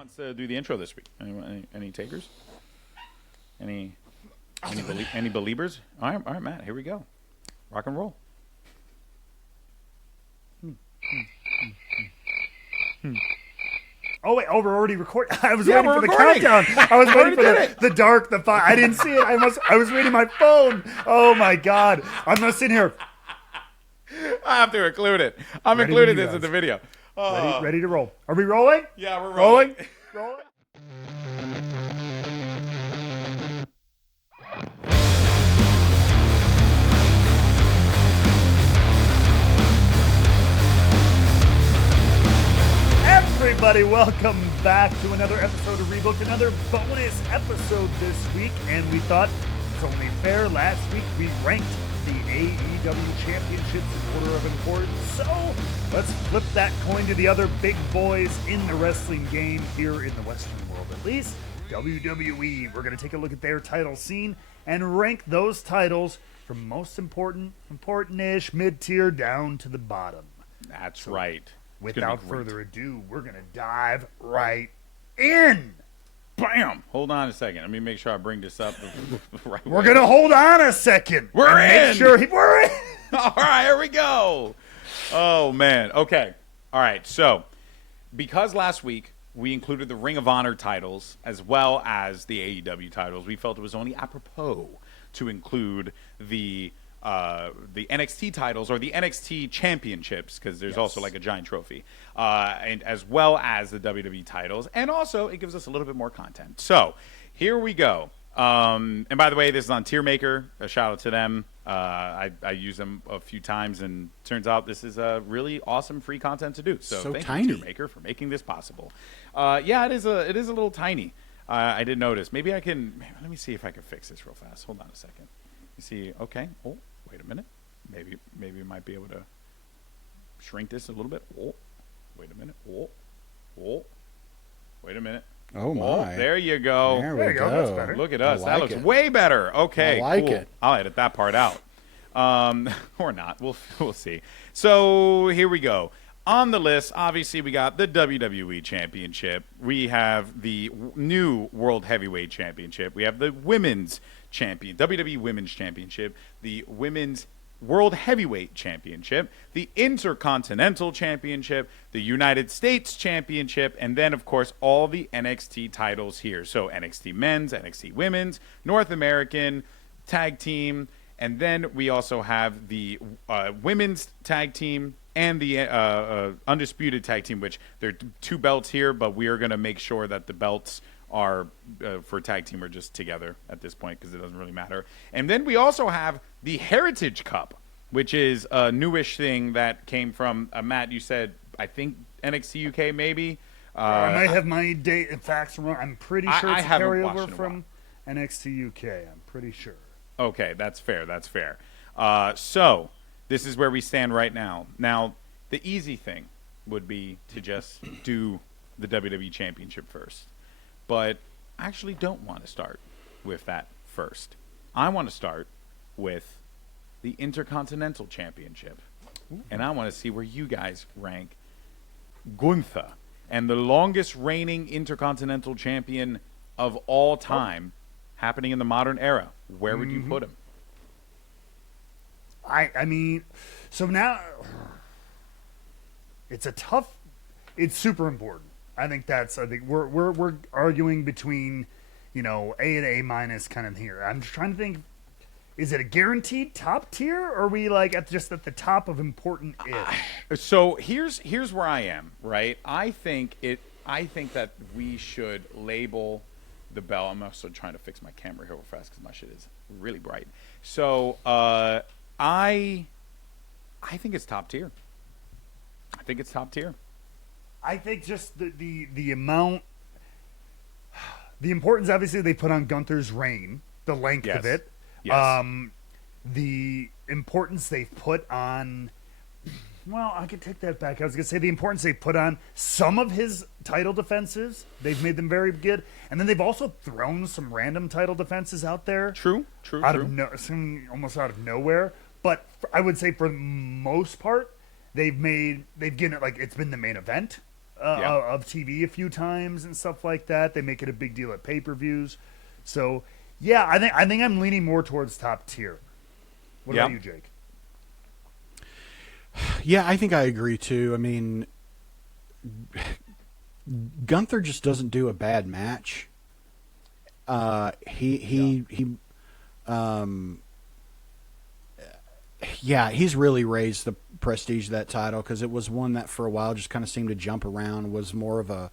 wants to do the intro this week? Any takers? Any believers? All right, Matt. Here we go. Rock and roll. Oh wait! Oh, we're already recording. I was Yeah, waiting we're for the recording. countdown. I was waiting for did the dark, the fire. I didn't see it. I was reading my phone. Oh my god! I'm gonna sit here. I have to include it. I'm Ready including when you this in guys. the video. Ready to roll. Are we rolling? Yeah, we're Rolling. Rolling. Everybody, welcome back to another episode of Rebooked, another bonus episode this week, and we thought it's only fair. Last week we ranked the AEW championships in order of importance, so let's flip that coin to the other big boys in the wrestling game here in the Western world, at least. WWE, we're going to take a look at their title scene and rank those titles from most important, important-ish, mid-tier down to the bottom. That's right. Without further ado, we're going to dive right in. Bam! Hold on a second. Let me make sure I bring this up the right way. We're going to hold on a second. We're in. Make sure we're in. All right, here we go. Oh, man. Okay. All right. So, because last week we included the Ring of Honor titles as well as the AEW titles, we felt it was only apropos to include the NXT titles or the NXT championships, because there's also like a giant trophy, and as well as the WWE titles, and also it gives us a little bit more content. So here we go. And by the way, this is on Tier Maker. A shout out to them. I use them a few times, and turns out this is a really awesome free content to do. So thank you, Tier Maker, for making this possible. Yeah, it is a little tiny. I did notice. Maybe I can. Let me see if I can fix this real fast. Hold on a second. You see? Okay. Oh. Wait a minute. Maybe we might be able to shrink this a little bit. Oh, wait a minute. Oh, wait a minute. Oh my! Oh, there you go. There we go. That's better. Look at us. I like That looks it. way better. Okay, I like cool. it. I'll edit that part out, or not. We'll see. So here we go. On the list, obviously, we got the WWE Championship. We have the new World Heavyweight Championship. We have the Women's Champion, WWE Women's Championship, the Women's World Heavyweight Championship, the Intercontinental Championship, the United States Championship, and then, of course, all the NXT titles here. So NXT Men's, NXT Women's, North American, Tag Team, and then we also have the Women's Tag Team and the Undisputed Tag Team, which there are two belts here, but we are going to make sure that the belts are for tag team are just together at this point because it doesn't really matter. And then we also have the Heritage Cup, which is a newish thing that came from Matt. You said I think NXT UK maybe. I might have my date and facts wrong. I'm pretty sure it's a carryover from NXT UK. I'm pretty sure. Okay, that's fair. That's fair. So this is where we stand right now. Now the easy thing would be to just do the WWE Championship first. But I actually don't want to start with that first. I want to start with the Intercontinental Championship. Ooh. And I want to see where you guys rank Gunther, and the longest reigning Intercontinental Champion of all time, happening in the modern era. Where would you put him? I mean, so now it's super important. I think we're arguing between, A and A minus kind of here. I'm just trying to think, is it a guaranteed top tier, or are we like just at the top of important-ish? So here's where I am, right? I think that we should label the belt. I'm also trying to fix my camera here real fast because my shit is really bright. So I think it's top tier. I think just the amount, the importance, obviously, they put on Gunther's reign, the length of it. Yes. The importance they've put on, well, I could take that back. I was going to say the importance they've put on some of his title defenses. They've made them very good. And then they've also thrown some random title defenses out there. True. Almost out of nowhere. But I would say for the most part, they've given it, like, it's been the main event. of TV a few times and stuff like that. They make it a big deal at pay-per-views. So, yeah, I think I'm leaning more towards top tier. What about you, Jake? Yeah, I think I agree too. I mean, Gunther just doesn't do a bad match. He's really raised the prestige of that title, because it was one that for a while just kind of seemed to jump around, was more of a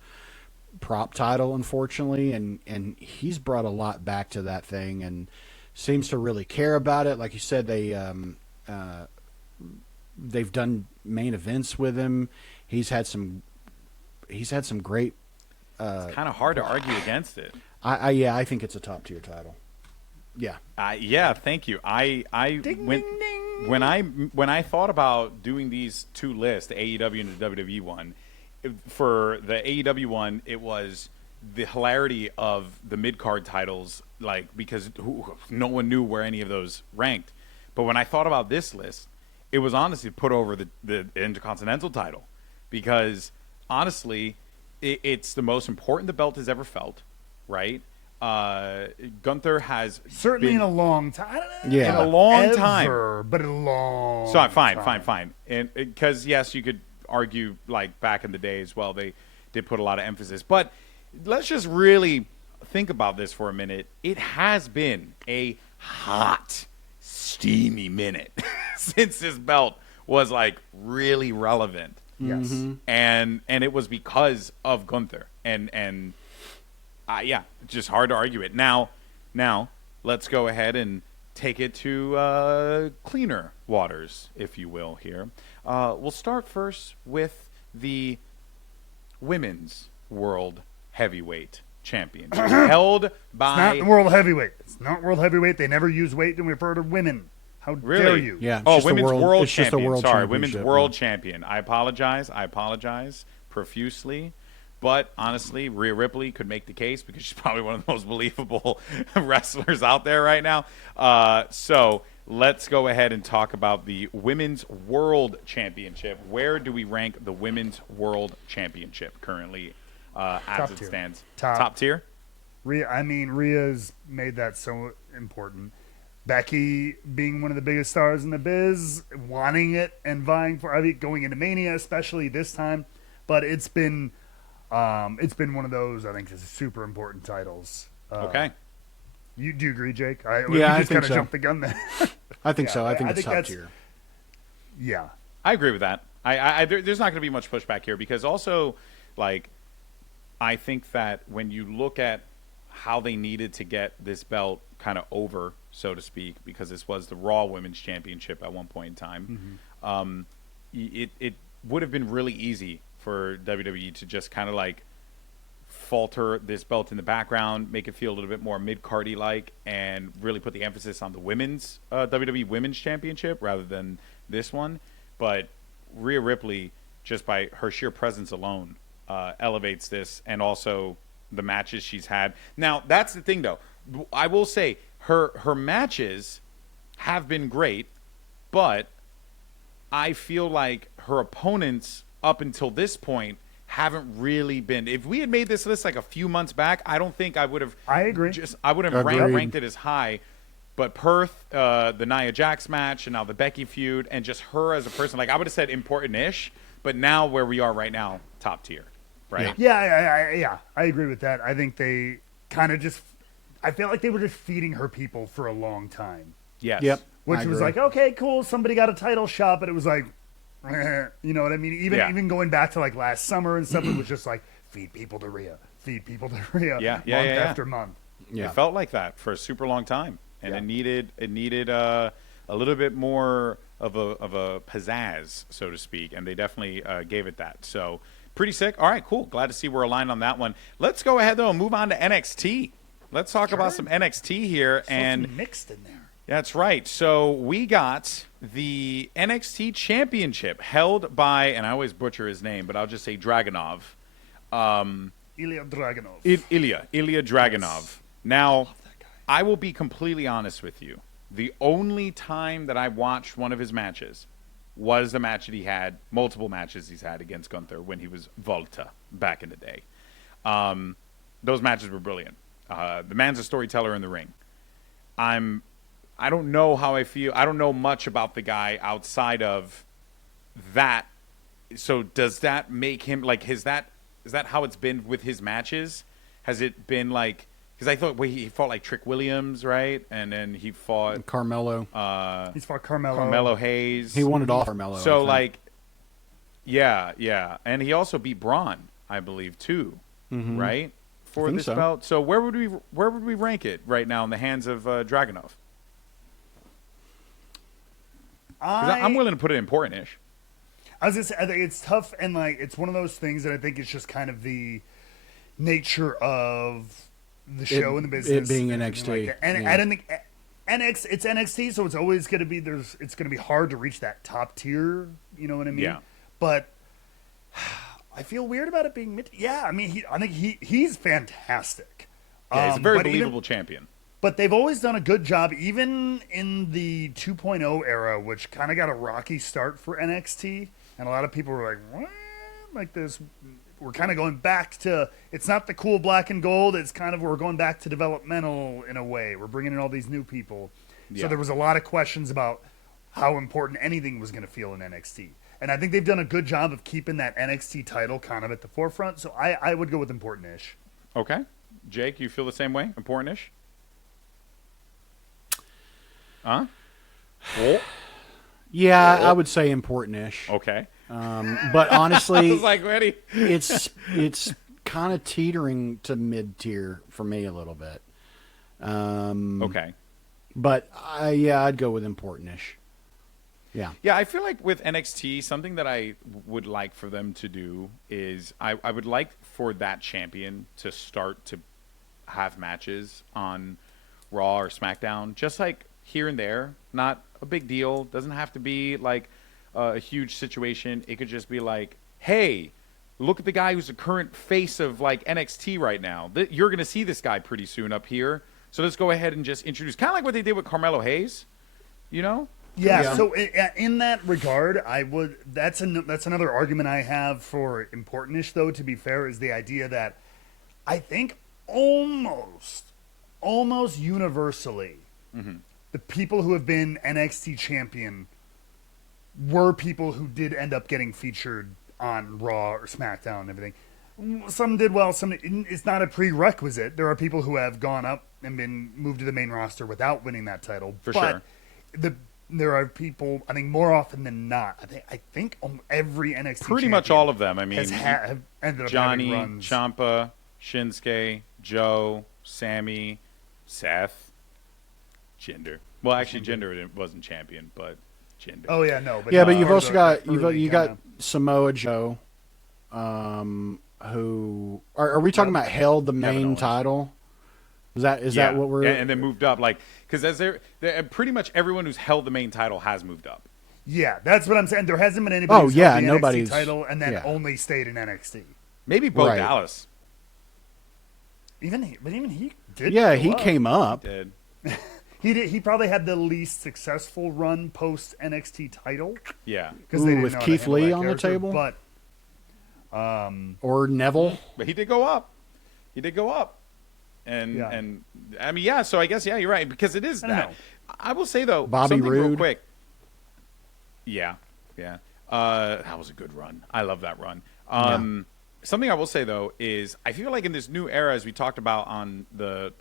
prop title, unfortunately, and he's brought a lot back to that thing and seems to really care about it. Like you said, they've done main events with him. He's had some great. It's kind of hard to argue against it. I think it's a top tier title. Yeah. Yeah. Thank you. When I thought about doing these two lists, the AEW and the WWE one, for the AEW one, it was the hilarity of the mid-card titles, like, because no one knew where any of those ranked. But when I thought about this list, it was honestly put over the Intercontinental title, because honestly, it's the most important the belt has ever felt, right? Gunther has certainly in a long time. Yeah, in a long time, but in a long. So fine, and because yes, you could argue like back in the day as well, they did put a lot of emphasis. But let's just really think about this for a minute. It has been a hot, steamy minute since this belt was like really relevant. Yes, and it was because of Gunther and. Yeah, just hard to argue it. Now, let's go ahead and take it to cleaner waters, if you will, here. We'll start first with the Women's World Heavyweight Championship, held by... It's not World Heavyweight. It's not World Heavyweight. They never use weight when we refer to women. How dare you? Yeah. Women's World Champion. Women's World Champion. I apologize profusely. But honestly, Rhea Ripley could make the case because she's probably one of the most believable wrestlers out there right now. So let's go ahead and talk about the Women's World Championship. Where do we rank the Women's World Championship currently as it stands? Top tier? Rhea's made that so important. Becky being one of the biggest stars in the biz, wanting it and vying for it, going into Mania, especially this time. But it's been one of those, I think, is super important titles. Okay. Do you agree, Jake? I just think kind of so. jumped the gun there. I think so. I think it's top tier. Yeah. I agree with that. There's not going to be much pushback here because also, like, I think that when you look at how they needed to get this belt kind of over, so to speak, because this was the Raw Women's Championship at one point in time, it would have been really easy for WWE to just kind of like falter this belt in the background, make it feel a little bit more mid-cardy like, and really put the emphasis on the women's WWE Women's Championship rather than this one. But Rhea Ripley, just by her sheer presence alone, elevates this, and also the matches she's had. Now, that's the thing, though. I will say her matches have been great, but I feel like her opponents up until this point haven't really been. If we had made this list like a few months back, I don't think I would have. I agree. I wouldn't have ranked it as high. But Perth, the Nia Jax match, and now the Becky feud, and just her as a person, like I would have said important-ish. But now where we are right now, top tier, right? Yeah. I agree with that. I think they kind of just. I feel like they were just feeding her people for a long time. Yes. Yep. Which was like, okay, cool. Somebody got a title shot, but it was like. You know what I mean? Even going back to like last summer and stuff, it was just like feed people to Rhea, month after month. It felt like that for a super long time, and it needed a little bit more of a pizzazz, so to speak, and they definitely gave it that. So pretty sick. All right, cool. Glad to see we're aligned on that one. Let's go ahead though and move on to NXT. Let's talk about some NXT here, and mixed in there. That's right. So we got the NXT Championship held by, and I always butcher his name, but I'll just say Dragunov. Ilya Dragunov. Ilya Dragunov. Yes. Now, I will be completely honest with you. The only time that I watched one of his matches was the match that he had, multiple matches he's had against Gunther when he was Volta back in the day. Those matches were brilliant. The man's a storyteller in the ring. I don't know how I feel. I don't know much about the guy outside of that. So does that make him like? Is that how it's been with his matches? Has it been like? Because I thought he fought like Trick Williams, right? And then he fought Carmelo. He's fought Carmelo. Carmelo Hayes. He won it off Carmelo. So like, yeah, and he also beat Braun, I believe, too, right? For this belt. So where would we rank it right now in the hands of Dragunov? I'm willing to put it important-ish. I was gonna say, I think it's tough, and like it's one of those things that I think it's just kind of the nature of the show and the business. It being NXT, and I don't think it's NXT, so it's always gonna be it's gonna be hard to reach that top tier. You know what I mean? Yeah. But I feel weird about it being mid. Yeah, I mean, I think he's fantastic. Yeah, he's a very believable champion. But they've always done a good job, even in the 2.0 era, which kind of got a rocky start for NXT. And a lot of people were like, what? Like this, we're kind of going back to, it's not the cool black and gold. It's kind of, we're going back to developmental in a way. We're bringing in all these new people. Yeah. So there was a lot of questions about how important anything was going to feel in NXT. And I think they've done a good job of keeping that NXT title kind of at the forefront. So I would go with important-ish. Okay. Jake, you feel the same way? Important-ish? Huh? Oh. Yeah, I would say important-ish. Okay. But honestly, I was like, ready. it's kind of teetering to mid-tier for me a little bit. Okay. But I'd go with important-ish. Yeah. Yeah, I feel like with NXT, something that I would like for them to do is I would like for that champion to start to have matches on Raw or SmackDown, just like here and there. Not a big deal. Doesn't have to be like a huge situation. It could just be like, hey, look at the guy who's the current face of like NXT right now. You're going to see this guy pretty soon up here. So let's go ahead and just introduce, kind of like what they did with Carmelo Hayes, you know? Yeah. So in that regard, I would. That's another argument I have for important-ish, though. To be fair, is the idea that I think almost universally, the people who have been NXT champion were people who did end up getting featured on Raw or SmackDown and everything. Some did well. Some, it's not a prerequisite. There are people who have gone up and been moved to the main roster without winning that title. For sure. There are people, I think more often than not, I think every NXT pretty much all of them. I mean, have ended up Johnny, having runs. Ciampa, Shinsuke, Joe, Sammy, Seth, Jinder. Well, actually, Jinder wasn't champion, but Jinder. Oh yeah, no. But but you've also got you got Samoa Joe, who are we talking about held the main title? Is that what we're? And then moved up, like, because as they're pretty much everyone who's held the main title has moved up. Yeah, that's what I'm saying. There hasn't been anybody who's held the NXT title and then only stayed in NXT. Maybe Bo Dallas. Even he did. Yeah, he came up. He did. He did. He probably had the least successful run post NXT title. Yeah, because they didn't with know how Keith to handle Lee that on the character, table, but or Neville. But he did go up. And I mean, yeah. So I guess you're right, because it is that. I will say though, Bobby something Roode. real quick. Yeah. That was a good run. I love that run. Something I will say though is I feel like in this new era, as we talked about on the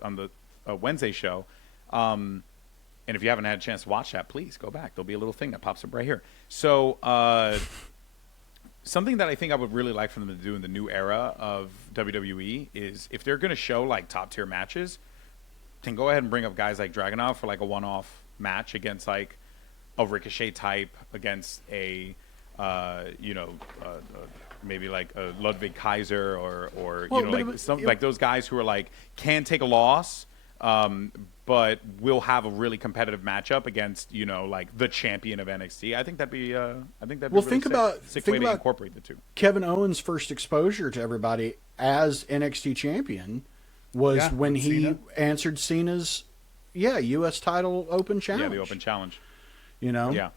Wednesday show, and if you haven't had a chance to watch that, please go back. There'll be a little thing that pops up right here. So something that I think I would really like for them to do in the new era of WWE is if they're going to show like top tier matches, then go ahead and bring up guys like Dragunov for like a one-off match against like a Ricochet type, against a maybe like a Ludwig Kaiser or like those guys who are like can take a loss, but will have a really competitive matchup against like the champion of NXT. I think that'd be really think about to incorporate the two. Kevin Owens' first exposure to everybody as NXT champion was when he answered Cena's U.S. title open challenge. Yeah, the open challenge. Yeah.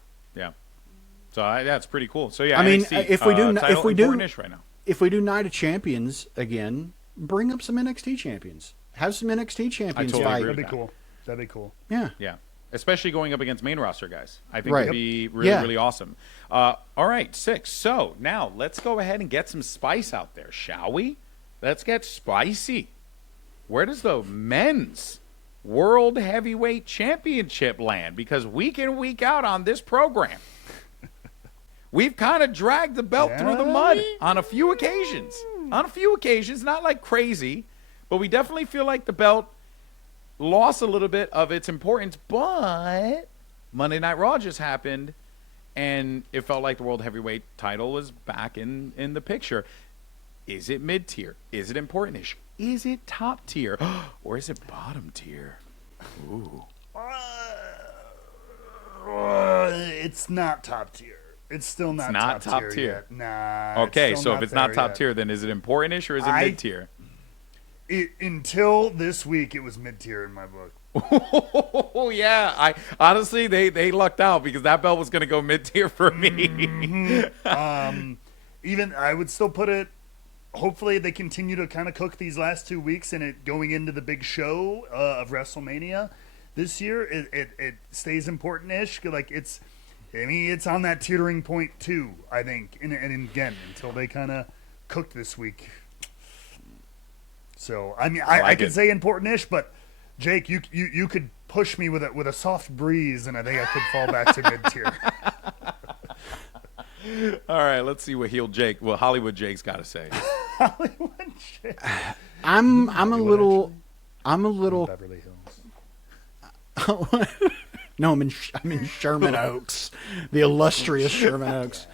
So that's pretty cool. So yeah, I mean, NXT, if we do, title if we do, important-ish right now. if we do Night of Champions again, bring up some NXT champions. Have some NXT champions totally fight. agree. That'd be cool. That'd be cool. Yeah. Yeah, especially going up against main roster guys. I think Right. would be really, Yeah. really awesome. All right, 6. So now let's go ahead and get some spice out there, shall we? Let's get spicy. Where does the men's World Heavyweight Championship land? Because week in, week out on this program, we've kind of dragged the belt through the mud on a few occasions. On a few occasions, not like crazy, but we definitely feel like the belt lost a little bit of its importance. But Monday Night Raw just happened, and it felt like the World Heavyweight title was back in the picture. Is it mid-tier? Is it important-ish? Is it top tier? Or is it bottom tier? Ooh. It's not top tier. It's still not, not top tier. tier. Yet. Nah. Okay, still so if it's not there top yet. tier, then is it important-ish or is it mid-tier? Until this week, it was mid-tier in my book. Oh yeah, I honestly they lucked out because that belt was going to go mid-tier for me. Even I would still put it. Hopefully, they continue to kind of cook these last 2 weeks, and it going into the big show of WrestleMania this year. It stays important-ish. Like it's on that teetering point too. I think, and again, until they kind of cook this week. So I mean, I could say important-ish, but Jake, you could push me with a soft breeze, and I think I could fall back to mid-tier. All right, let's see what Hollywood Jake's got to say. Hollywood Jake. I'm a little Beverly Hills. No, I'm in Sherman Oaks, the illustrious Sherman Oaks.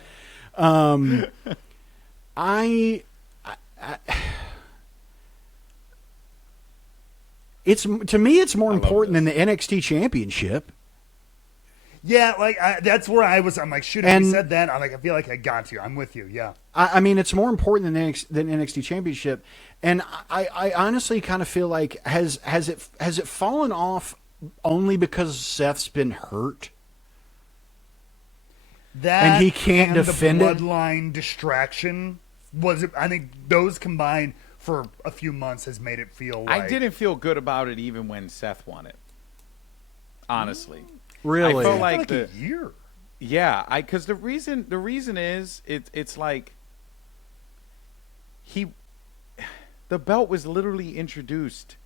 It's to me, it's more important than the NXT Championship. Yeah, like that's where I was. I'm like, shoot, if you said that, I'm like, I feel like I got you. I'm with you. Yeah. I mean, it's more important than NXT Championship, and I honestly kind of feel like has it fallen off only because Seth's been hurt? That and he can't and defend the it? bloodline distraction was it. I think those combined for a few months has made it feel like I didn't feel good about it even when Seth won it. Honestly. Really? I felt like a year. Yeah, because the reason is it's like the belt was literally introduced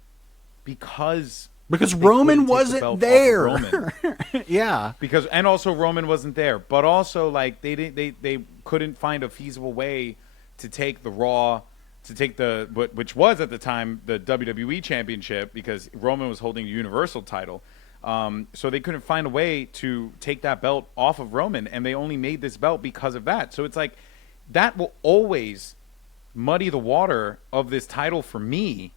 because Roman couldn't take the wasn't belt off of there. Roman. Yeah. And also Roman wasn't there, but also like they couldn't find a feasible way to take which was at the time the WWE Championship because Roman was holding the Universal title. So they couldn't find a way to take that belt off of Roman, and they only made this belt because of that. So it's like that will always muddy the water of this title for me,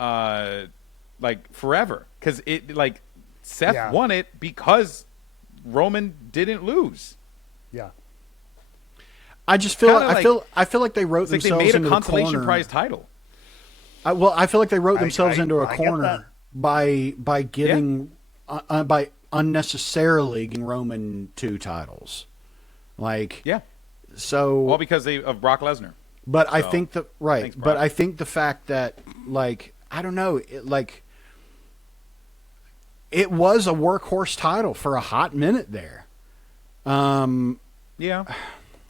like forever, because Seth won it because Roman didn't lose. Yeah. I just feel I feel like they wrote It's like themselves they made a into consolation a corner. prize title. I feel like they wrote themselves into a I get corner that. by getting by unnecessarily giving Roman 2 titles. Like Yeah, so all because of Brock Lesnar. But I So, think thanks, but Brock. I think the fact that like I don't know, it was a workhorse title for a hot minute there. Yeah,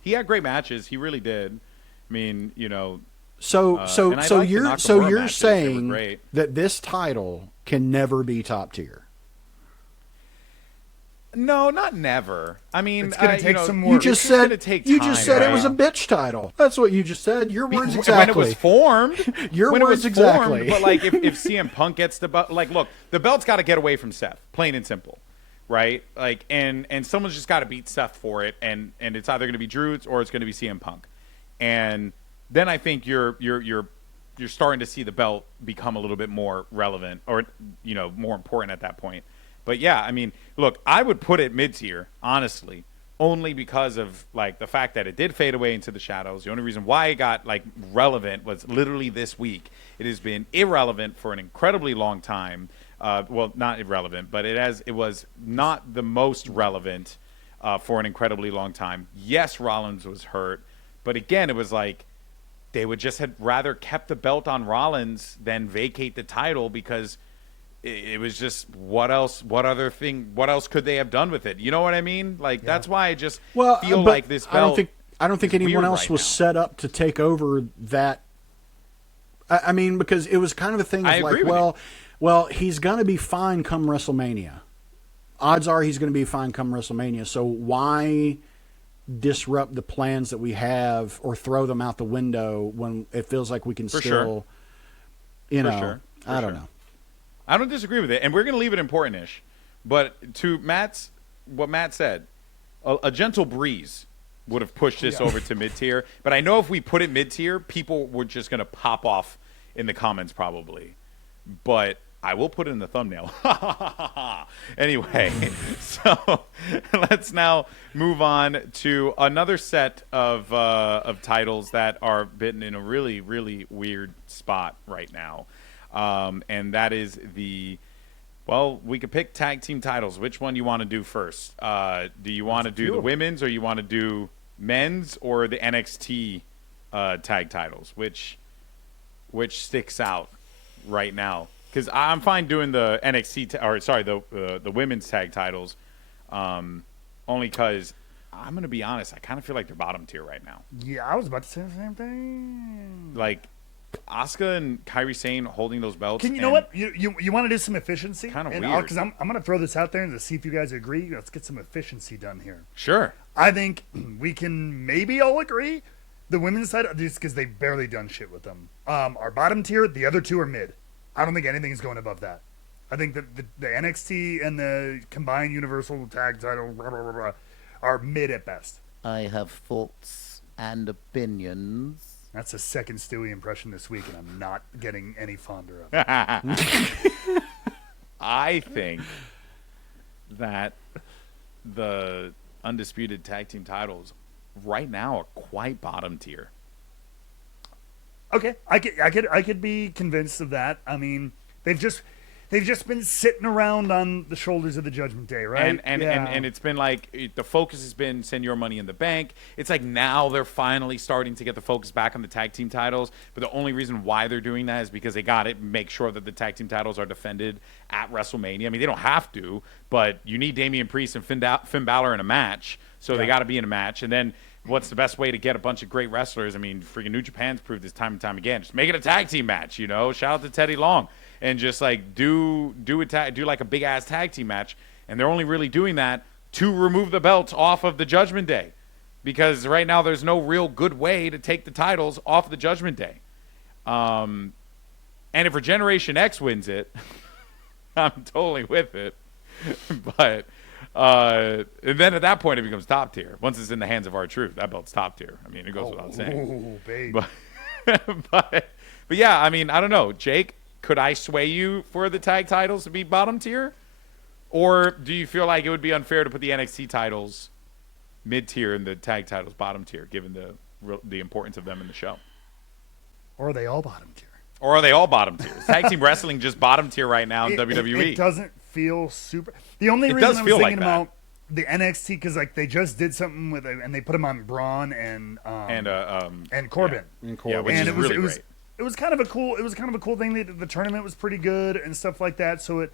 he had great matches. He really did. I mean, So and I so like the you're Nakamura you're matches. They were saying great. that this title can never be top tier. No, not never. I mean, It's gonna take some You work. just It's gonna said take you time, just said it was a right? bitch title. That's what you just said. Your words When exactly. it was formed. Your when words it was exactly. Formed, but like if CM Punk gets the belt, like look, the belt's got to get away from Seth, plain and simple, right? Like and someone's just got to beat Seth for it, and it's either going to be Drew's or it's going to be CM Punk, and then I think you're starting to see the belt become a little bit more relevant or more important at that point. But yeah, I mean, look, I would put it mid-tier, honestly, only because of like the fact that it did fade away into the shadows. The only reason why it got like relevant was literally this week. It has been irrelevant for an incredibly long time. Well, not irrelevant, but it was not the most relevant for an incredibly long time. Yes, Rollins was hurt, but again, it was like they would just had rather kept the belt on Rollins than vacate the title because it was just what else could they have done with it? You know what I mean? Like that's why I just feel like this belt. I don't think anyone else was set up to take over that. I mean, because it was kind of a thing of like, well, he's going to be fine come WrestleMania. Odds are he's going to be fine come WrestleMania. So why disrupt the plans that we have or throw them out the window when it feels like we can I don't know. I don't disagree with it, and we're going to leave it important-ish. But to what Matt said, a gentle breeze would have pushed this over to mid-tier. But I know if we put it mid-tier, people were just going to pop off in the comments probably. But I will put it in the thumbnail. Anyway, so let's now move on to another set of titles that are bitten in a really, really weird spot right now. And that is we could pick tag team titles. Which one you want to do first? Do you want to do the women's, or you want to do men's, or the NXT tag titles? Which sticks out right now? Because I'm fine doing the NXT the women's tag titles, only because I'm gonna be honest, I kind of feel like they're bottom tier right now. Yeah, I was about to say the same thing. Like Asuka and Kairi Sane holding those belts. You know what? You want to do some efficiency? Kind of weird. Because I'm going to throw this out there and to see if you guys agree. Let's get some efficiency done here. Sure. I think we can maybe all agree the women's side, just because they've barely done shit with them, are bottom tier. The other two are mid. I don't think anything's going above that. I think that the NXT and the combined Universal Tag Title are mid at best. I have thoughts and opinions. That's the second Stewie impression this week, and I'm not getting any fonder of it. I think that the undisputed tag team titles right now are quite bottom tier. Okay, I could be convinced of that. I mean, they've just been sitting around on the shoulders of the Judgment Day, right? And it's been like the focus has been send your money in the bank. It's like now they're finally starting to get the focus back on the tag team titles. But the only reason why they're doing that is because they got to make sure that the tag team titles are defended at WrestleMania. I mean, they don't have to, but you need Damian Priest and Finn Balor in a match, so they got to be in a match. And then what's the best way to get a bunch of great wrestlers? I mean, freaking New Japan's proved this time and time again. Just make it a tag team match, you know? Shout out to Teddy Long. And just like do like a big ass tag team match, and they're only really doing that to remove the belts off of the Judgment Day, because right now there's no real good way to take the titles off the Judgment Day. And if Generation X wins it, I'm totally with it. But and then at that point it becomes top tier. Once it's in the hands of R-Truth, that belt's top tier. I mean, it goes without saying. Babe. But yeah, I mean, I don't know, Jake. Could I sway you for the tag titles to be bottom tier? Or do you feel like it would be unfair to put the NXT titles mid-tier and the tag titles bottom tier, given the importance of them in the show? Or are they all bottom tier? Or are they all bottom tier? Tag team wrestling just bottom tier right now in WWE. It doesn't feel super. The only reason I was thinking about the NXT, because like they just did something with it, and they put them on Braun and Corbin. Yeah, which is really great. It was kind of a cool thing. The tournament was pretty good and stuff like that. So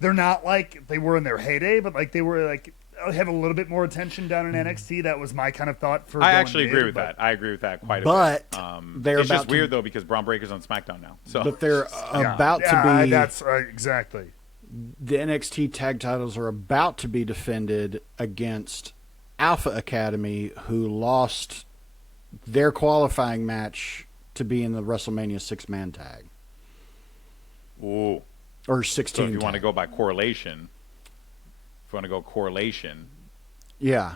they're not like they were in their heyday, but like they were like have a little bit more attention down in NXT. That was my kind of thought for. I actually agree with that. I agree with that quite a bit. But it's just weird though, because Braun Breaker's on SmackDown now. So, but they're about to be. That's exactly. The NXT tag titles are about to be defended against Alpha Academy, who lost their qualifying match to be in the WrestleMania 6-man tag. Ooh. Or 16. So if you want to go by correlation, yeah.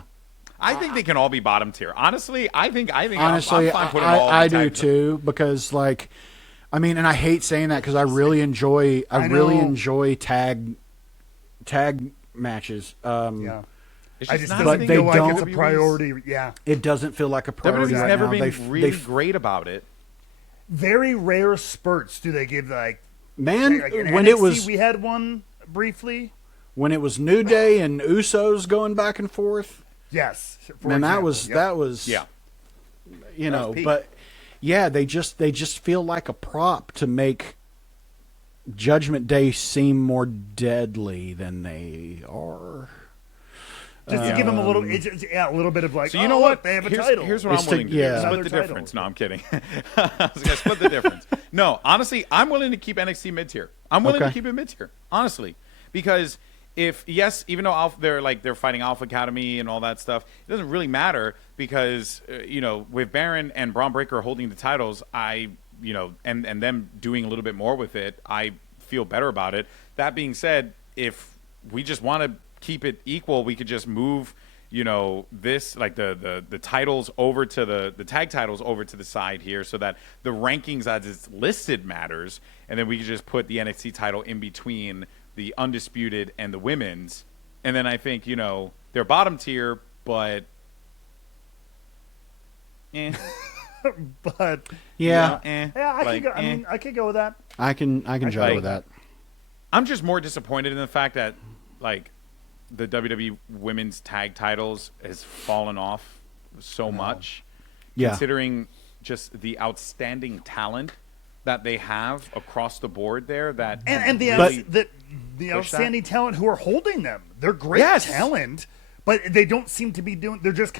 I think they can all be bottom tier. Honestly, I think honestly, I'm fine putting all I do too, because like, I mean, and I hate saying that because I really enjoy tag matches. Yeah. I just not doesn't feel like it's a priority. Yeah. It doesn't feel like a priority WWE's right never now. been really great about it. Very rare spurts do they give, like, man, like when NXT, it was, we had one briefly when it was New Day and Usos going back and forth. Yes. And that was Yeah. you That know, was peak. but yeah, they just feel like a prop to make Judgment Day seem more deadly than they are. Just to give them a little, a little bit of like, So you know what? Look, they have a here's, title. Here's what It's I'm willing to do. yeah. Split Another the title. difference. No, I'm kidding. I was going to split the difference. No, honestly, I'm willing to keep NXT mid-tier. I'm willing to keep it mid-tier, honestly. Because even though they're fighting Alpha Academy and all that stuff, it doesn't really matter because, with Baron and Braun Breaker holding the titles, and them doing a little bit more with it, I feel better about it. That being said, if we just want to keep it equal, we could just move this, like the titles over to the tag titles over to the side here, so that the rankings as it's listed matters, and then we could just put the NXT title in between the undisputed and the women's, and then I think they're bottom tier, but But Yeah, I could go. I mean, I could go with that. I can jive like- with that. I'm just more disappointed in the fact that like the WWE women's tag titles has fallen off so much, Yeah. considering just the outstanding talent that they have across the board there. That And the really the push that. outstanding talent who are holding them. They're great Yes. talent, but they don't seem to be doing. They're just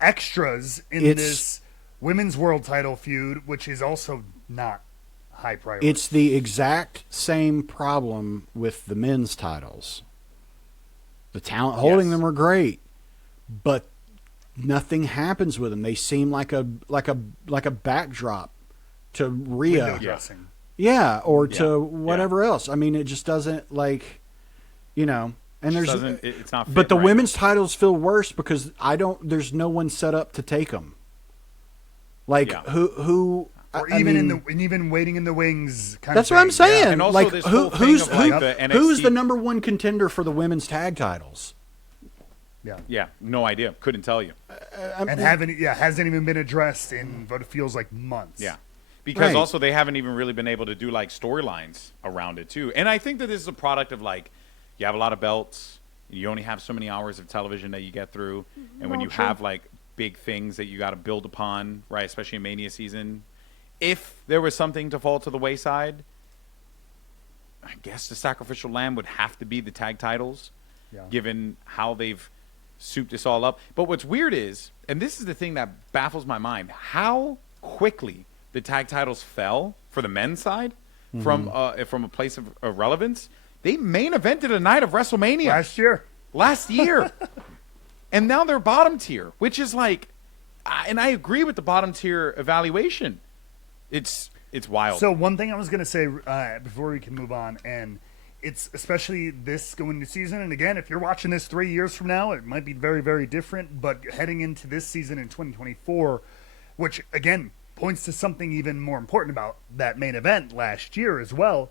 extras in It's- this women's world title feud, which is also not high priority. It's the exact same problem with the men's titles. The talent holding them are great, but nothing happens with them. They seem like a backdrop to Rhea. window dressing. Yeah, or Yeah, to whatever else. I mean, it just doesn't and there's it's not. but fit the right. women's titles feel worse because there's no one set up to take them. Like Yeah. who Or I even mean, even waiting in the wings. Kind that's of what I'm thing. Yeah. saying. And also Like this whole thing who's of, like, who, the who's NXT the number one contender for the women's tag titles? Yeah. Yeah, no idea. Couldn't tell you. And hasn't even been addressed in what it feels like months. Yeah. Because Right. also they haven't even really been able to do like storylines around it too. And I think that this is a product of like you have a lot of belts, you only have so many hours of television that you get through, and when you have like big things that you got to build upon, right, especially in Mania season, if there was something to fall to the wayside, I guess the sacrificial lamb would have to be the tag titles, given how they've souped this all up. But what's weird is, and this is the thing that baffles my mind, how quickly the tag titles fell for the men's side from a place of relevance. They main evented a night of WrestleMania Last year. and now they're bottom tier, which is like, and I agree with the bottom tier evaluation. It's wild. So one thing I was going to say before we can move on, and it's especially this going into season, and again, if you're watching this 3 years from now, it might be very, very different, but heading into this season in 2024, which, again, points to something even more important about that main event last year as well,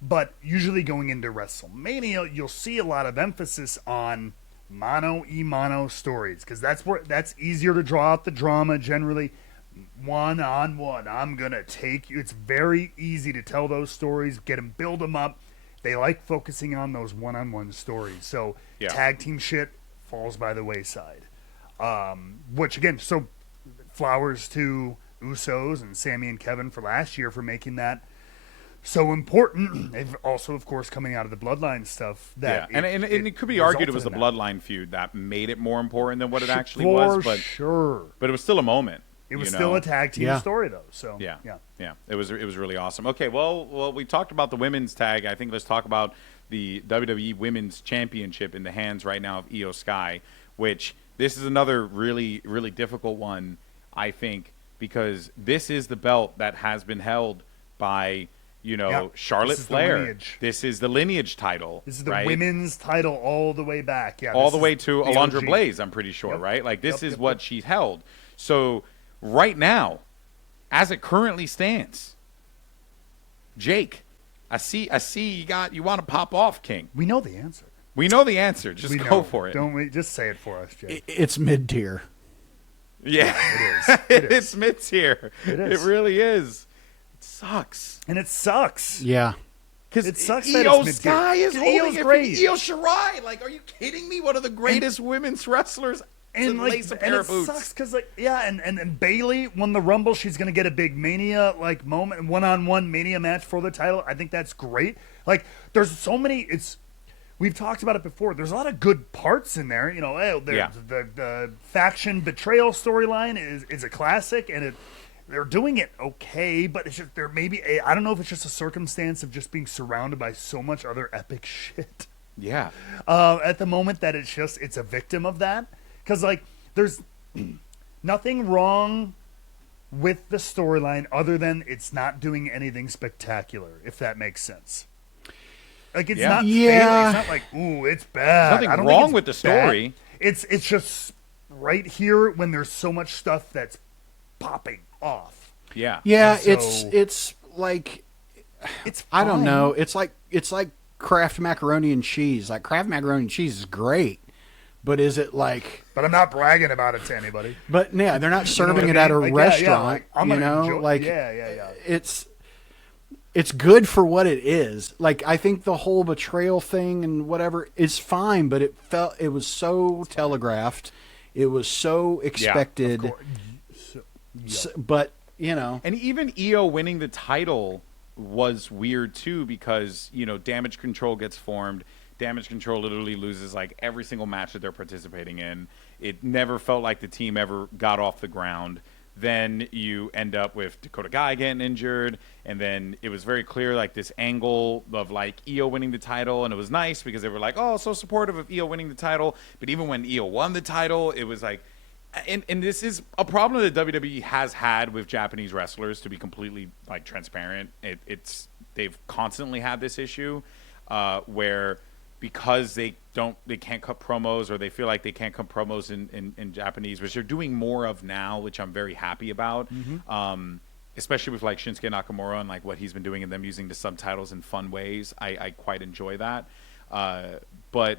but usually going into WrestleMania, you'll see a lot of emphasis on mono stories, because that's easier to draw out the drama generally. One-on-one, I'm gonna take you. It's very easy to tell those stories, build them up. They like focusing on those one-on-one stories. So tag team shit falls by the wayside. Which again, so flowers to Usos and Sammy and Kevin for last year for making that so important. They've also, of course, coming out of the Bloodline stuff. That and it could be argued it was the resulted in Bloodline feud that made it more important than what it that. actually was, but Sure. but it was still a moment. It was still a tag team story, though. So Yeah. It was really awesome. Okay, well, we talked about the women's tag. I think let's talk about the WWE Women's Championship in the hands right now of Io Sky, which this is another really, really difficult one, I think, because this is the belt that has been held by, Charlotte This is the Flair. lineage. This is the lineage title. This is the right? women's title all the way back. Yeah, all this the is way to the Alundra OG. Blaze, I'm pretty sure, Yep. right? Like this is Yep. what she's held. So right now, as it currently stands, Jake, I see you want to pop off, King. We know the answer. We know the answer. Just We go know. for it. Don't we? Just say it for us, Jay. it's mid tier. Yeah. It is. It's mid tier. It is. It really is. It sucks. And it sucks. Yeah. Because It sucks that Io it's Sky is mid-tier. holding Io's it great. for Io Shirai. Like, are you kidding me? One of the greatest women's wrestlers And to like, lace a and pair it of boots. sucks because like, yeah, and Bailey won the Rumble. She's gonna get a big Mania like moment, one-on-one Mania match for the title. I think that's great. Like, there's so many. We've talked about it before. There's a lot of good parts in there. You know, the faction betrayal storyline is a classic, and they're doing it okay. But it's just I don't know if it's just a circumstance of just being surrounded by so much other epic shit. Yeah. At the moment that it's a victim of that. Because, like, there's nothing wrong with the storyline other than it's not doing anything spectacular, if that makes sense. Like, it's not failing. It's not like, ooh, it's bad. Nothing I don't wrong think it's with the story. bad. It's just right here when there's so much stuff that's popping off. Yeah. Yeah, So- it's like It's I don't fine. know. It's like Kraft macaroni and cheese. Like Kraft macaroni and cheese is great, but is it like? But I'm not bragging about it to anybody. But yeah, they're not serving what I it at a mean? Like, restaurant. like, I'm you gonna know, enjoy- like yeah. it's good for what it is. Like I think the whole betrayal thing and whatever is fine, but it was so telegraphed. It was so expected. But you know, And even Io winning the title was weird too because, you know, Damage Control gets formed. Damage Control literally loses like every single match that they're participating in. It never felt like the team ever got off the ground. Then you end up with Dakota Kai getting injured, and then it was very clear like this angle of like Io winning the title, and it was nice because they were like, oh, so supportive of Io winning the title. But even when Io won the title, it was like, and this is a problem that WWE has had with Japanese wrestlers, to be completely like transparent. They've constantly had this issue where because they can't cut promos, or they feel like they can't cut promos in Japanese, which they're doing more of now, which I'm very happy about. Especially with like Shinsuke Nakamura and like what he's been doing and them using the subtitles in fun ways. I quite enjoy that. But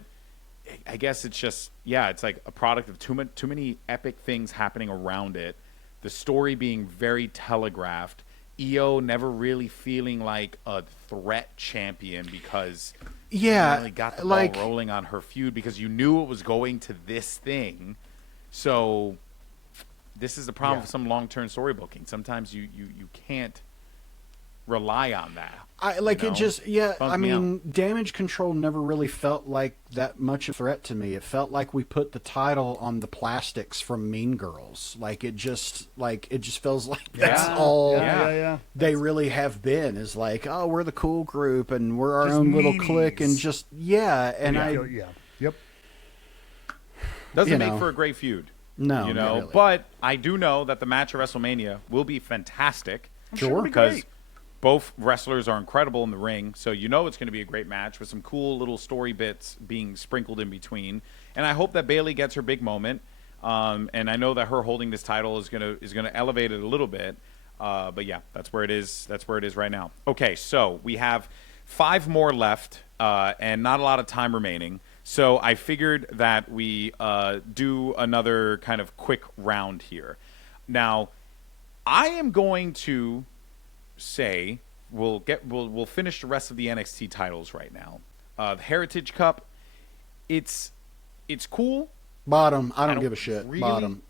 I guess it's just, it's like a product of too many epic things happening around it. The story being very telegraphed. Io never really feeling like a threat champion because you really got the ball rolling on her feud because you knew it was going to this thing. So this is the problem with some long-term story booking. Sometimes you can't rely on that. It just Bums me out. Damage Control never really felt like that much of a threat to me. It felt like we put the title on the plastics from Mean Girls. Like it just feels like that's all they really have been, is like, oh, we're the cool group and we're our Just own little meanies. clique, and just Yep. Doesn't make for a great feud. No, you not know, really. but I do know that the match at WrestleMania will be fantastic. sure it'll be because great. both wrestlers are incredible in the ring, so you know it's going to be a great match with some cool little story bits being sprinkled in between. And I hope that Bayley gets her big moment. And I know that her holding this title is gonna elevate it a little bit. But yeah, that's where it is. That's where it is right now. Okay, so we have 5 more left, and not a lot of time remaining. So I figured that we do another kind of quick round here. Now, I am going to say we'll finish the rest of the NXT titles right now. The Heritage Cup, it's cool. Bottom. I don't give a shit. Really, Bottom.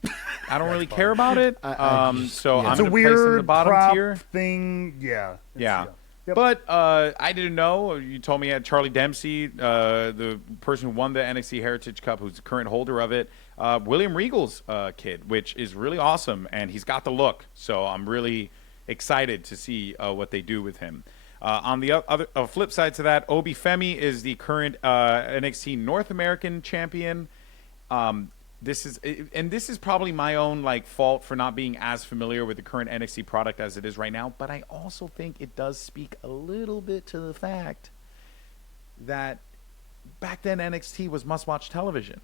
I don't really care about it. So I'm It's a going to place them in the weird bottom prop tier. thing. Yeah. Yeah. Yep. But I didn't know. You told me at Charlie Dempsey, the person who won the NXT Heritage Cup, who's the current holder of it, William Regal's kid, which is really awesome, and he's got the look. So I'm really excited to see what they do with him. On the other flip side to that, Obi Femi is the current NXT North American champion. This is probably my own fault for not being as familiar with the current NXT product as it is right now, but I also think it does speak a little bit to the fact that back then NXT was must-watch television,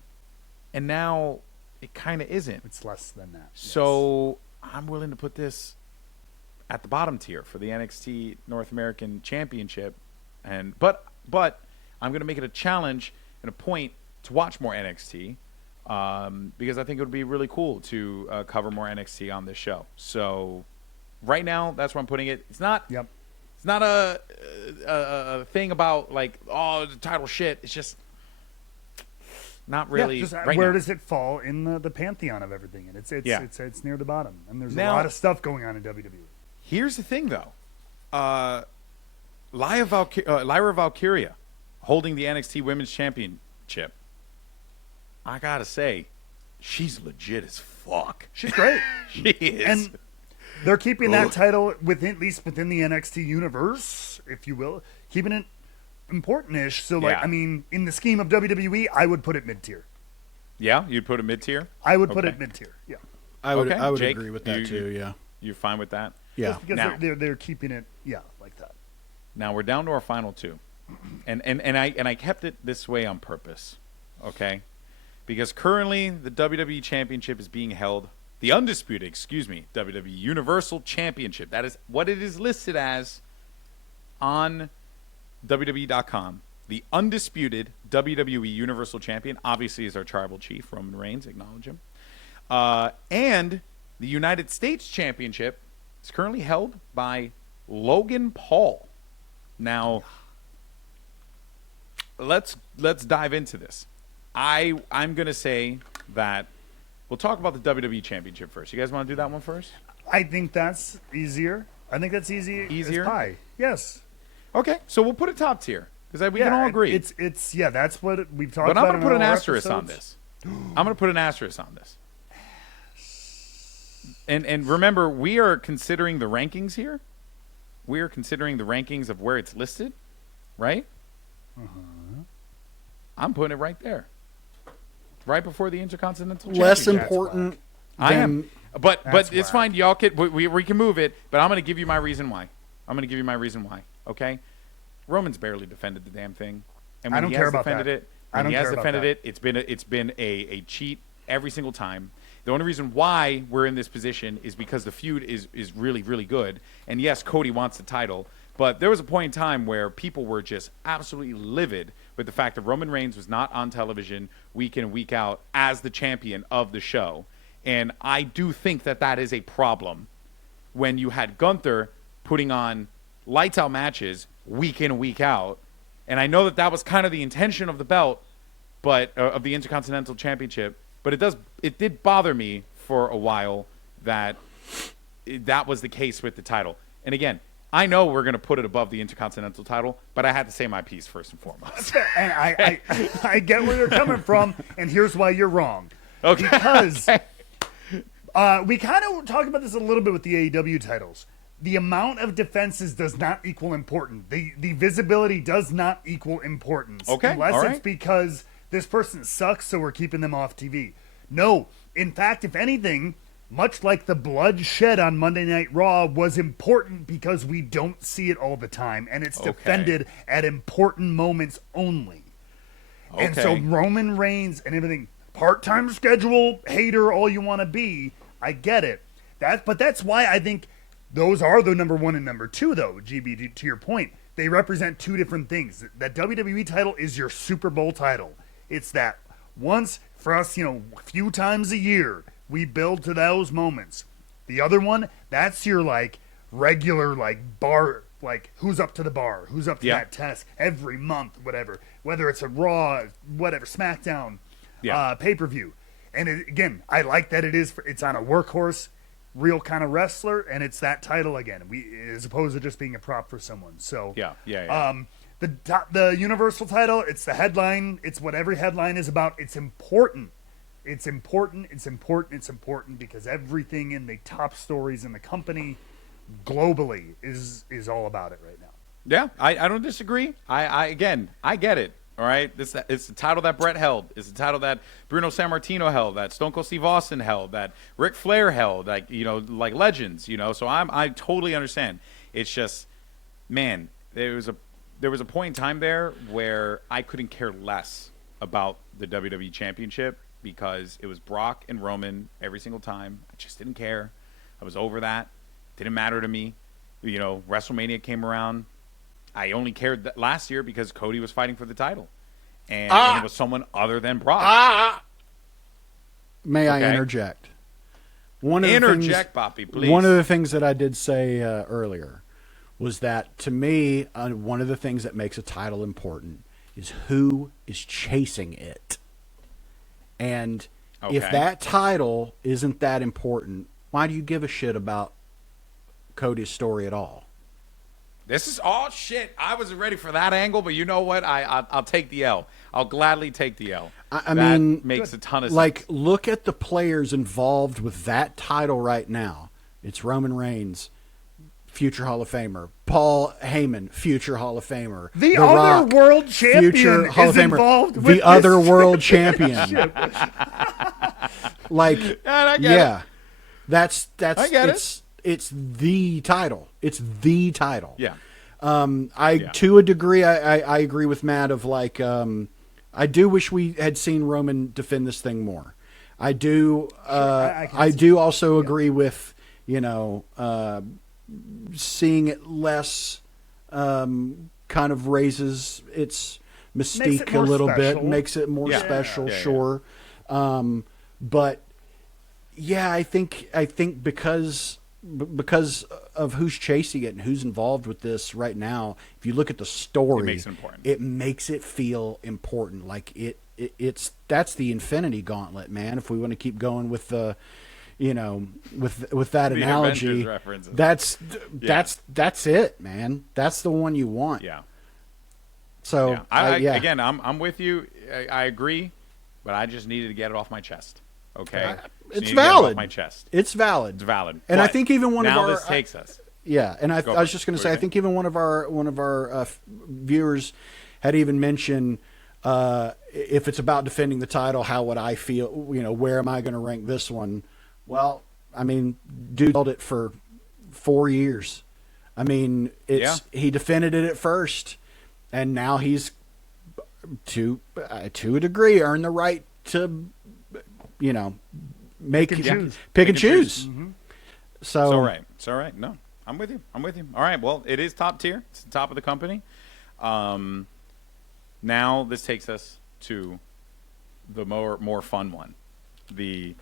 and now it kind of isn't. It's less than that. So I'm willing to put this at the bottom tier for the NXT North American Championship, but I'm going to make it a challenge and a point to watch more NXT. Because I think it would be really cool to cover more NXT on this show. So right now, that's where I'm putting it. It's not. Yep. It's not a thing about like, oh, the title shit. It's just not really. Just, right where now. does it fall in the pantheon of everything? And it's near the bottom. And there's Now- a lot of stuff going on in WWE. Here's the thing, though. Lyra Valkyria holding the NXT Women's Championship. I gotta say, she's legit as fuck. She's great. She is. And they're keeping that title within, at least within the NXT universe, if you will, keeping it important-ish. So, like, Yeah. I mean, in the scheme of WWE, I would put it mid-tier. Yeah, you'd put it mid-tier? I would put Okay. it mid-tier. Yeah, I would Okay, I would Jake, agree with that too. Yeah. You're fine with that? Yeah. just because Now- they're keeping it, like that. Now we're down to our final two, and I kept it this way on purpose, okay? Because currently the WWE Championship is being held, the undisputed, WWE Universal Championship. That is what it is listed as on WWE.com. The undisputed WWE Universal Champion, obviously, is our tribal chief, Roman Reigns. Acknowledge him. And the United States Championship is currently held by Logan Paul. Now, let's dive into this. I'm gonna say that we'll talk about the WWE Championship first. You guys want to do that one first? I think that's easier. I think that's Easier? as pie. Yes. Okay, so we'll put it top tier because we can all agree. It's that's what we've talked but about. I'm gonna put in an all our asterisk on episodes. this. I'm gonna put an asterisk on this. And remember, we are considering the rankings here. We are considering the rankings of where it's listed, right? I'm putting it right there, right before the Intercontinental Less Championship. important. I than- am, but That's it's whack. fine. Y'all can we can move it, but I'm gonna give you my reason why. Okay, Roman's barely defended the damn thing, and when I don't he care has about defended that. it, I when don't he has care about defended that. it, it's been a cheat every single time. The only reason why we're in this position is because the feud is really, really good. And yes, Cody wants the title, but there was a point in time where people were just absolutely livid with the fact that Roman Reigns was not on television week in and week out as the champion of the show. And I do think that that is a problem when you had Gunther putting on lights out matches week in and week out. And I know that that was kind of the intention of the belt, but of the Intercontinental Championship. But it did bother me for a while that that was the case with the title. And again, I know we're going to put it above the Intercontinental title, but I had to say my piece first and foremost. And I get where you're coming from, and here's why you're wrong. Okay. Because we kind of talked about this a little bit with the AEW titles. The amount of defenses does not equal important. The visibility does not equal importance. Okay, Unless all it's right. because this person sucks, so we're keeping them off TV. No. In fact, if anything, much like the blood shed on Monday Night Raw was important because we don't see it all the time, and it's Okay. defended at important moments only. And so Okay. Roman Reigns and everything, part-time schedule, hater, all you want to be, I get it. But that's why I think those are the number one and number two, though, GB, to your point. They represent two different things. That WWE title is your Super Bowl title. It's that once, for us, a few times a year, we build to those moments. The other one, that's your, regular, bar, who's up to the bar, who's up to Yeah. that test every month, whatever. Whether it's a Raw, whatever, SmackDown, Yeah. pay-per-view. And again, I like that it's on a workhorse, real kind of wrestler, and it's that title again, as opposed to just being a prop for someone. So Yeah. the Universal title, it's the headline. It's what every headline is about. It's important. It's important. It's important. It's important because everything in the top stories in the company globally is all about it right now. Yeah, I don't disagree. I get it. All right, it's the title that Brett held. It's the title that Bruno Sammartino held. That Stone Cold Steve Austin held. That Ric Flair held. like legends. So I totally understand. It's just, man, there was a point in time there where I couldn't care less about the WWE Championship because it was Brock and Roman every single time. I just didn't care. I was over that. Didn't matter to me. WrestleMania came around. I only cared last year because Cody was fighting for the title. And it was someone other than Brock. May I Okay. interject? One of Interject, Boppy, please. One of the things that I did say earlier was that, to me, one of the things that makes a title important is who is chasing it. And if Okay. that title isn't that important, why do you give a shit about Cody's story at all? This is all shit. I wasn't ready for that angle, but you know what? I'll take the L. I'll gladly take the L. I That mean, makes a ton of like, sense. look at the players involved with that title right now. It's Roman Reigns, future Hall of Famer. Paul Heyman, future Hall of Famer. The other Rock, world champion future Hall is of Famer. involved with The other this world champion. Like, I get yeah, it. that's I get it's the title. It's the title. Yeah. To a degree, I agree with Matt of like, I do wish we had seen Roman defend this thing more. I do. I do also agree with, you know, seeing it less kind of raises its mystique a more little special. bit, makes it more Yeah. special, Yeah, yeah. sure. But yeah, I think because of who's chasing it and who's involved with this right now, if you look at the story, It makes it important. It makes it feel important. Like it's that's the Infinity Gauntlet, man. If we want to keep going with the, you know, with that The analogy, Avengers references. that's it, man. That's the one you want. Yeah. So Yeah. Again, I'm with you. I agree, but I just needed to get it off my chest. Okay. Just it's needed to get it valid. off my chest. It's valid. It's valid. And I But think even one of now our this takes us. Yeah, and I Go was for just it. going to What say, do I you think even one of our viewers had even mentioned if it's about defending the title, how would I feel? You know, where am I going to rank this one? Well, I mean, dude held it for 4 years. I mean, he defended it at first, and now he's to a degree earned the right to, you know, pick and choose. Mm-hmm. So It's all right. No, I'm with you. All right. Well, it is top tier. It's the top of the company. Now this takes us to the more fun one, the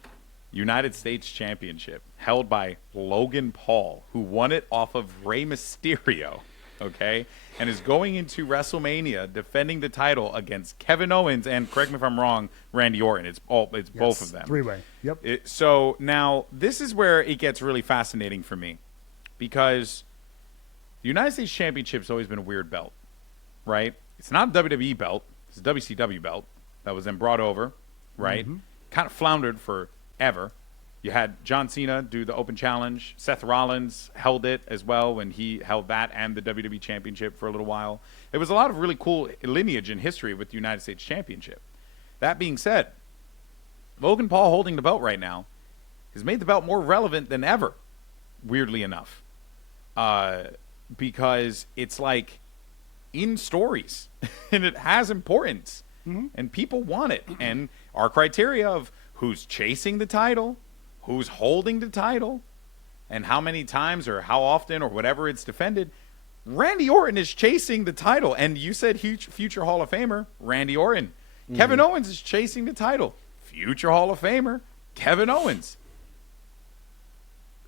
United States Championship, held by Logan Paul, who won it off of Rey Mysterio, okay, and is going into WrestleMania defending the title against Kevin Owens and, correct me if I'm wrong, Randy Orton. It's both of them. Three-way. Yep. So now this is where it gets really fascinating for me, because the United States Championship's always been a weird belt, right? It's not a WWE belt. It's a WCW belt that was then brought over, right? Mm-hmm. Kind of floundered forever. You had John Cena do the open challenge. Seth Rollins held it as well when he held that and the WWE Championship for a little while. It was a lot of really cool lineage and history with the United States Championship. That being said, Logan Paul holding the belt right now has made the belt more relevant than ever, weirdly enough. Because it's like in stories and it has importance and people want it. And our criteria of who's chasing the title, who's holding the title, and how many times or how often or whatever it's defended, Randy Orton is chasing the title. And you said future Hall of Famer, Randy Orton. Kevin Owens is chasing the title. Future Hall of Famer, Kevin Owens.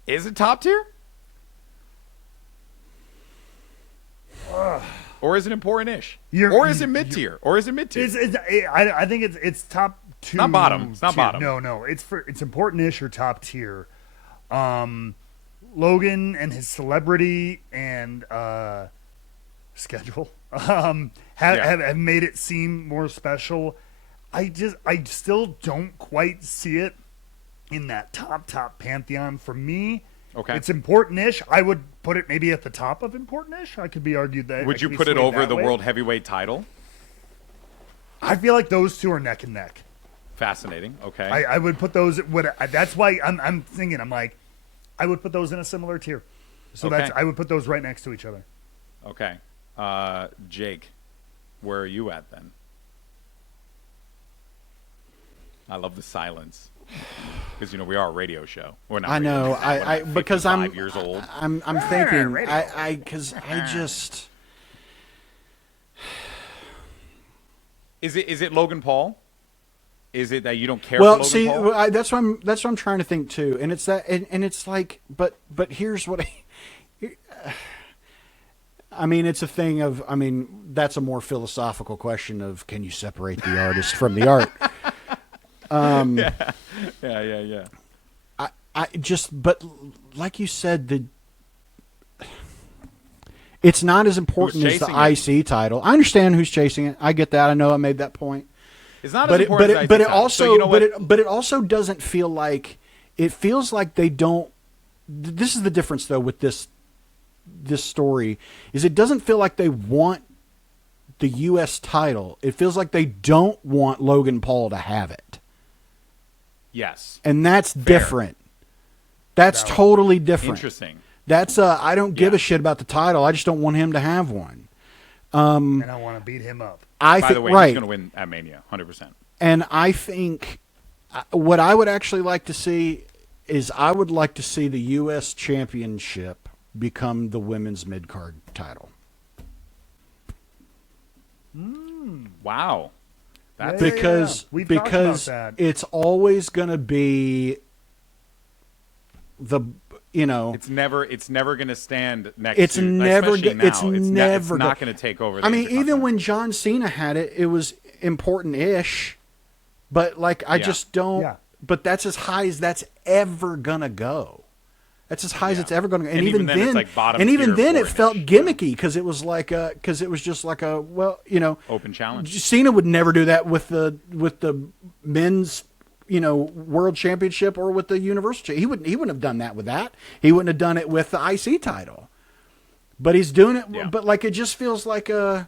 Is it top tier? Or is it important-ish? Or is it mid-tier? I think it's top two. Not bottom. It's not tier. bottom. No. It's important-ish or top tier. Logan and his celebrity and schedule have made it seem more special. I still don't quite see it in that top pantheon for me. Okay. It's important-ish. I would put it maybe at the top of important-ish. I could be argued that. Would you put it over the World Heavyweight title? I feel like those two are neck and neck. Fascinating. Okay. I would put those. That's why I'm thinking. I'm like, I would put those in a similar tier. So Okay. I would put those right next to each other. Okay. Jake, where are you at then? I love the silence. Because, we are a radio show. We're not I know. radio show. We're Because I'm 55 years old. I'm thinking. radio. Because I just. Is it Logan Paul? Is it that you don't care Well, for Logan see, Paul? that's what I'm trying to think too, and it's that, and it's like, but here's what, I mean, it's a thing of, I mean, that's a more philosophical question of can you separate the artist from the art? Yeah. But like you said, it's not as important as the IC title. I understand who's chasing it. I get that. I know I made that point. It's not as important as the IC title. So you know what? But it also doesn't feel like, it feels like they don't, this is the difference though with this story, is it doesn't feel like they want the U.S. title. It feels like they don't want Logan Paul to have it. Yes. And that's different. That's totally different. Interesting. That's I don't give a shit about the title. I just don't want him to have one. And I want to beat him up. By the way, he's going to win at Mania, 100%. And I think what I would actually like to see is I would like to see the U.S. Championship become the women's mid-card title. Wow. That's because We've talked about that. it's always going to be it's never going to stand next it's to never especially now. it's never not going to take over. I mean, even when John Cena had it, it was important-ish, but like I just don't. Yeah. But that's as high as that's ever gonna go. That's as high as it's ever going to go. And even then, it's like bottom and even tier then, it four-ish. felt gimmicky because it was like because it was just like a open challenge. Cena would never do that with the men's world championship or with the universal. He wouldn't have done that with that. He wouldn't have done it with the IC title. But he's doing it. Yeah. But like it just feels like like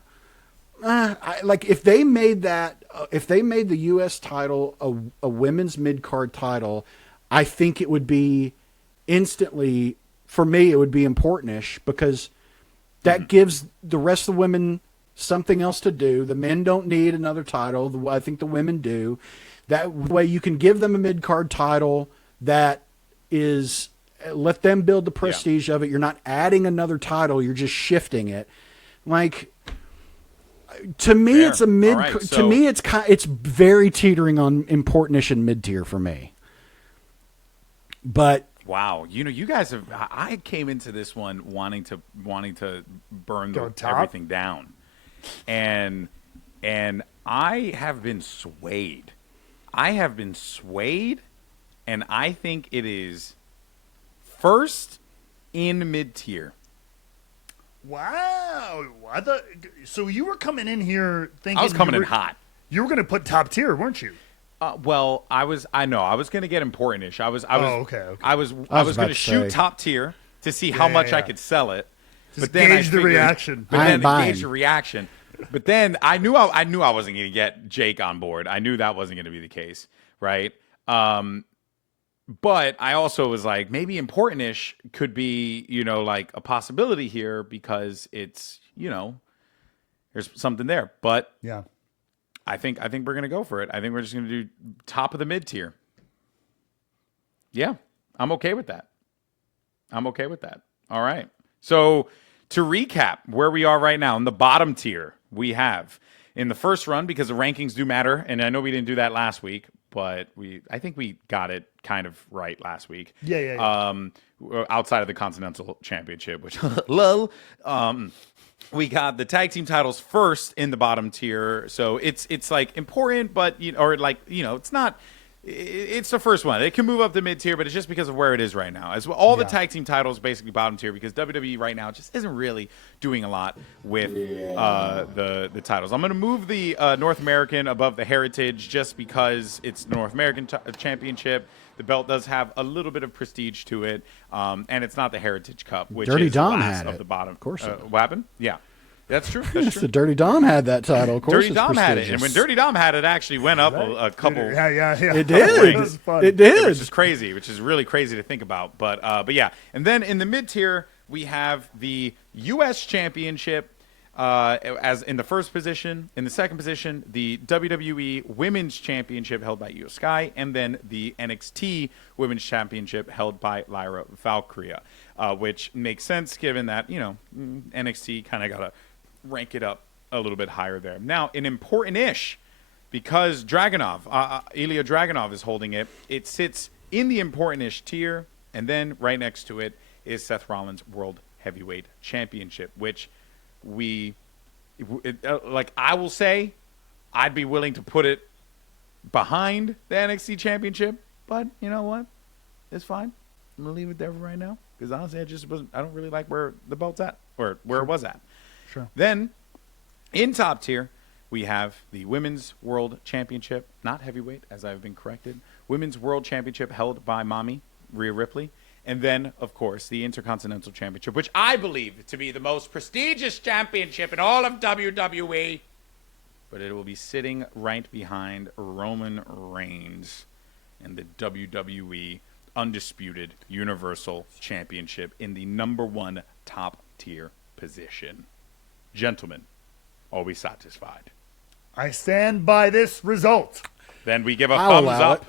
if they made the U.S. title a women's mid card title, I think it would be instantly, for me, it would be important-ish because that gives the rest of the women something else to do. The men don't need another title. I think the women do. That way you can give them a mid-card title that is, let them build the prestige of it. You're not adding another title. You're just shifting it. Like, to me, Fair. it's a mid. All right, to so- me, it's very teetering on important-ish and mid-tier for me. But Wow, you guys have. I came into this one wanting to burn Go top? everything down, and I have been swayed. And I think it is first in mid tier. Wow. So you were coming in here thinking I was coming in hot. You were going to put top tier, weren't you? Well, I was going to get important-ish. I was okay. I was about going to to shoot say. top tier to see how much I yeah. could sell it. Just but then gauge the reaction. But I then ain't buying. gauge the reaction. But then I knew I wasn't going to get Jake on board. I knew that wasn't going to be the case, right? But I also was like, maybe important-ish could be, like a possibility here because it's, there's something there. But Yeah. I think we're gonna go for it. I think we're just gonna do top of the mid tier. Yeah, I'm okay with that. All right. So to recap where we are right now in the bottom tier, we have in the first run, because the rankings do matter, and I know we didn't do that last week, but I think we got it kind of right last week. Yeah. Outside of the Continental Championship, which lol. We got the tag team titles first in the bottom tier, so it's like important, but it's not. It's the first one. It can move up the mid tier, but it's just because of where it is right now. As well, all the tag team titles basically bottom tier because WWE right now just isn't really doing a lot with the titles. I'm going to move the North American above the Heritage just because it's the North American Championship. The belt does have a little bit of prestige to it, and it's not the Heritage Cup, which Dirty is Dom last had of it. the bottom. Of course it what happened? Yeah, that's true. the Dirty Dom had that title. Of course, Dirty Dom had it, and when Dirty Dom had it, actually went up a couple. Yeah. it did. was fun. It did. Which is crazy, which is really crazy to think about. But yeah, and then in the mid tier we have the U.S. Championship as in the first position. In the second position, the WWE Women's Championship held by Io Sky, and then the NXT Women's Championship held by Lyra Valkyria, which makes sense given that NXT kind of got to rank it up a little bit higher there. Now, an important-ish, because Dragunov, Ilya Dragunov is holding it. It sits in the important-ish tier, and then right next to it is Seth Rollins' World Heavyweight Championship, which I will say, I'd be willing to put it behind the NXT Championship, but you know what? It's fine. I'm gonna leave it there for right now because honestly, I don't really like where the belt's at or where it was at. Sure. Then, in top tier, we have the Women's World Championship, not heavyweight, as I've been corrected. Women's World Championship held by Mommy, Rhea Ripley. And then, of course, the Intercontinental Championship, which I believe to be the most prestigious championship in all of WWE. But it will be sitting right behind Roman Reigns and the WWE Undisputed Universal Championship in the #1 top tier position. Gentlemen, are we satisfied? I stand by this result. Then we give a I'll thumbs allow up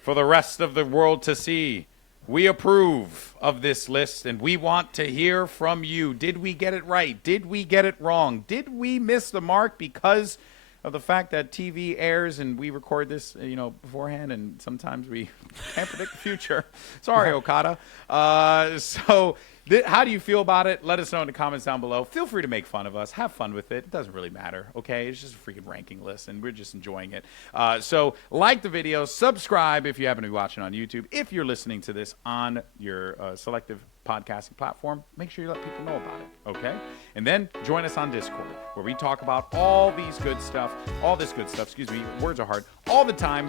for the rest of the world to see. We approve of this list, and we want to hear from you. Did we get it right? Did we get it wrong? Did we miss the mark because of the fact that TV airs and we record this, beforehand, and sometimes we can't predict the future? Sorry, Okada. How do you feel about it? Let us know in the comments down below. Feel free to make fun of us. Have fun with it. It doesn't really matter, okay? It's just a freaking ranking list, and we're just enjoying it. So like the video. Subscribe if you happen to be watching on YouTube. If you're listening to this on your selective podcasting platform, make sure you let people know about it, okay? And then join us on Discord, where we talk about all this good stuff, words are hard, all the time.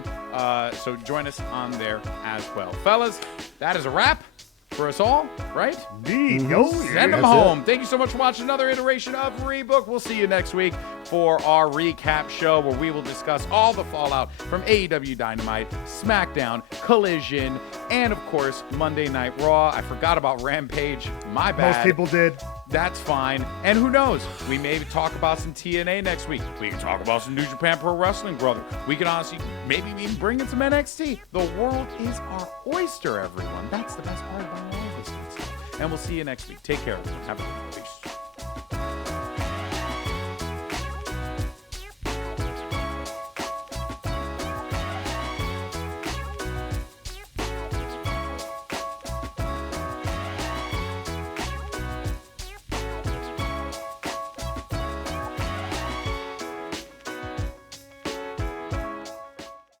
So join us on there as well. Fellas, that is a wrap for us all, right? Indeed. Send them home. Thank you so much for watching another iteration of Rebooked. We'll see you next week for our recap show where we will discuss all the fallout from AEW Dynamite, SmackDown, Collision, and of course, Monday Night Raw. I forgot about Rampage. My bad. Most people did. That's fine. And who knows? We may talk about some TNA next week. We can talk about some New Japan Pro Wrestling, brother. We can honestly maybe even bring in some NXT. The world is our oyster, everyone. That's the best part about all of this stuff. And we'll see you next week. Take care, everyone. Have a good one. Peace.